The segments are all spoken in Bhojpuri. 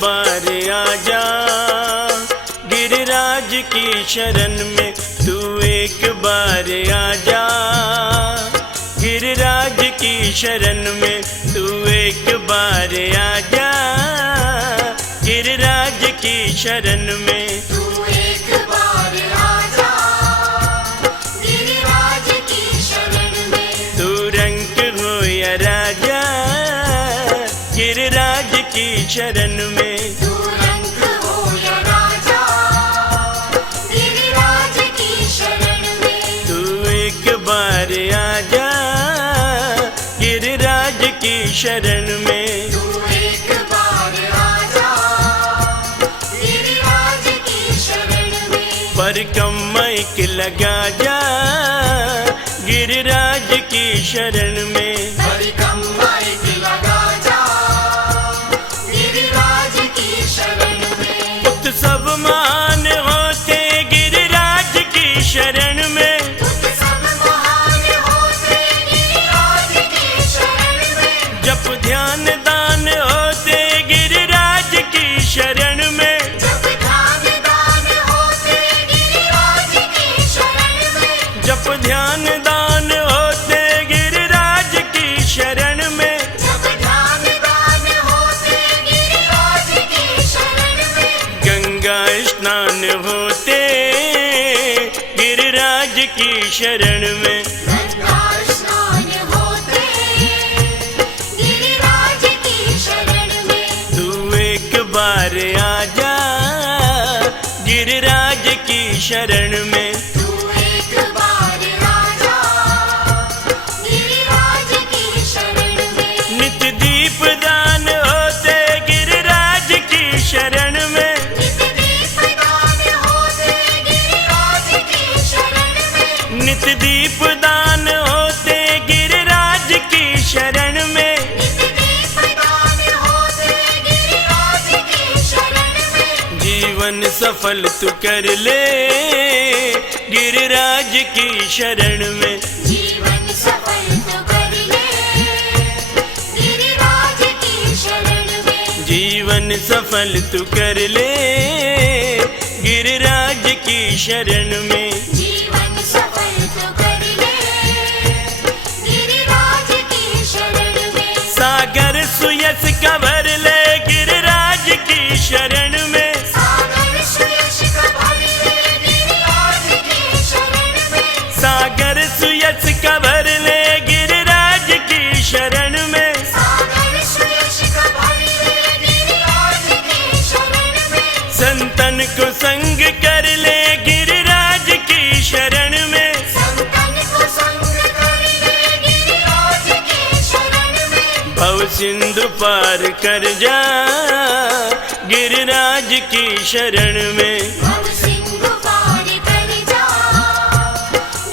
बार आजा गिरिराज की शरण में, तू एक बार आजा गिरिराज की शरण में, तू एक बार आजा गिरिराज की शरण में, तू एक बार आजा गिरिराज की शरण में। तू रंग हो या राजा गिरिराज की शरण में, तू रंग हो या राजा गिरिराज की शरण में। तू एक बार आजा गिरिराज की शरण में, तू एक बार आजा गिरिराज की शरण में। पर कमैक लगा जा गिरिराज की शरण में, परिकम्माइक लगा जा गिरिराज की शरण में। पुत सब मान होते गिरिराज की शरण में, पुत सब महान होते गिरिराज की शरण में। जप ध्यान दान होते गिरिराज की शरण में, जब ध्यान दान होते गिरिराज की शरण में। जप ध्यान दान होते गिरिराज की शरण में, जब ध्यान दान होते गिरिराज की शरण में। गंगा स्नान होते गिरिराज की शरण में, गंगा स्नान होते गिरिराज की शरण में। तू एक बार आजा गिरिराज की शरण में, तू एक बार आजा गिरिराज की शरण में। नित्य दीप दान होते गिरिराज की शरण में, नित्य दीप दान होते गिरिराज की शरण में। नित्य दीप दान होते गिरिराज की शरण में, नित्य दीप दान होते गिरिराज की शरण में। जीवन सफल तू कर ले गिरिराज की शरण में, जीवन सफल तो कर ले गिरिराज की शरण में। जीवन सफल तू कर ले गिरिराज की शरण में, जीवन सफल तो कर ले गिरिराज की शरण में। सागर सुयस का भर ले गिरिराज की शरण में, सागर सुयश का भर ले गिरिराज की शरण में। सागर सुयस का भर ले गिरिराज की शरण में, सागर सुयश का भर ले गिरिराज की शरण में। संतन को संग कर ले गिरिराज की शरण में, संतन को संग कर ले गिरिराज की शरण में। भव सिंधु पार कर जा गिरिराज की शरण में, भव सिंधु पार कर जा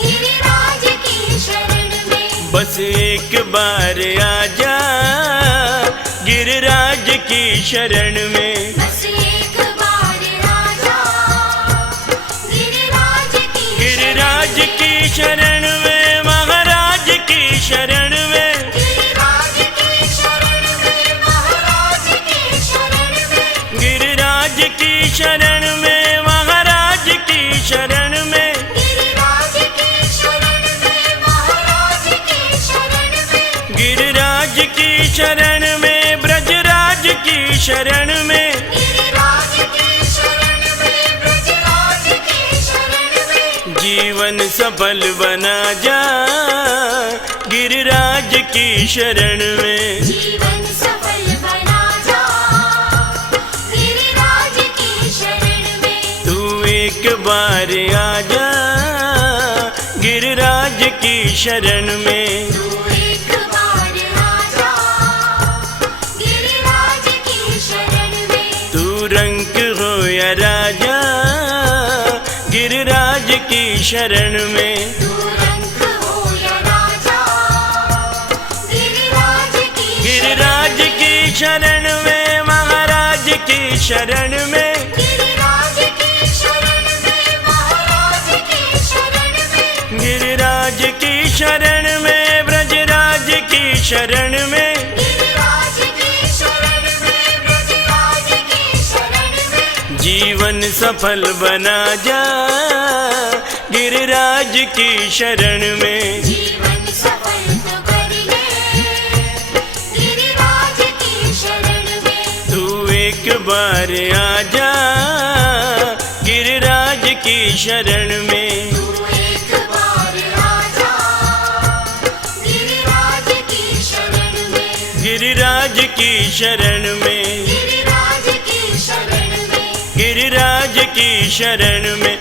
गिरिराज की शरण में। बस एक बार आजा गिरिराज की शरण में, बस एक बार आजा गिरिराज की गिरिराज की शरण में, महाराज की शरण में, गिरिराज की शरण में। महाराज की शरण में। गिरिराज की शरण में, महाराज की शरण में, गिरिराज की शरण में। महाराज की शरण में। गिरिराज की शरण में, ब्रजराज की शरण में, गिरिराज की शरण में। ब्रजराज की शरण में। जीवन सफल बना जा गिरिराज की शरण में, जीवन सफल बना जा गिरिराज की शरण में। तू एक बार आजा गिरिराज की शरण में, तू एक बार आजा गिरिराज की शरण में। तू रंग हो या राजा गिरिराज की शरण में, तू रंग हो या राजा गिरिराज की गिरिराज की शरण में, महाराज की शरण में, गिरिराज की शरण में। महाराज की शरण में। गिरिराज की शरण में, ब्रजराज की शरण में, गिरिराज की शरण में। ब्रजराज की सफल बना जा गिरिराज की शरण में। जीवन सफल तो कर ले गिरिराज की शरण में। तू एक बार आ जा गिरिराज की शरण में। तू एक बार आ जा गिरिराज की शरण में। गिरिराज की शरण में। गिरिराज की शरण में। गिरिराज की शरण में।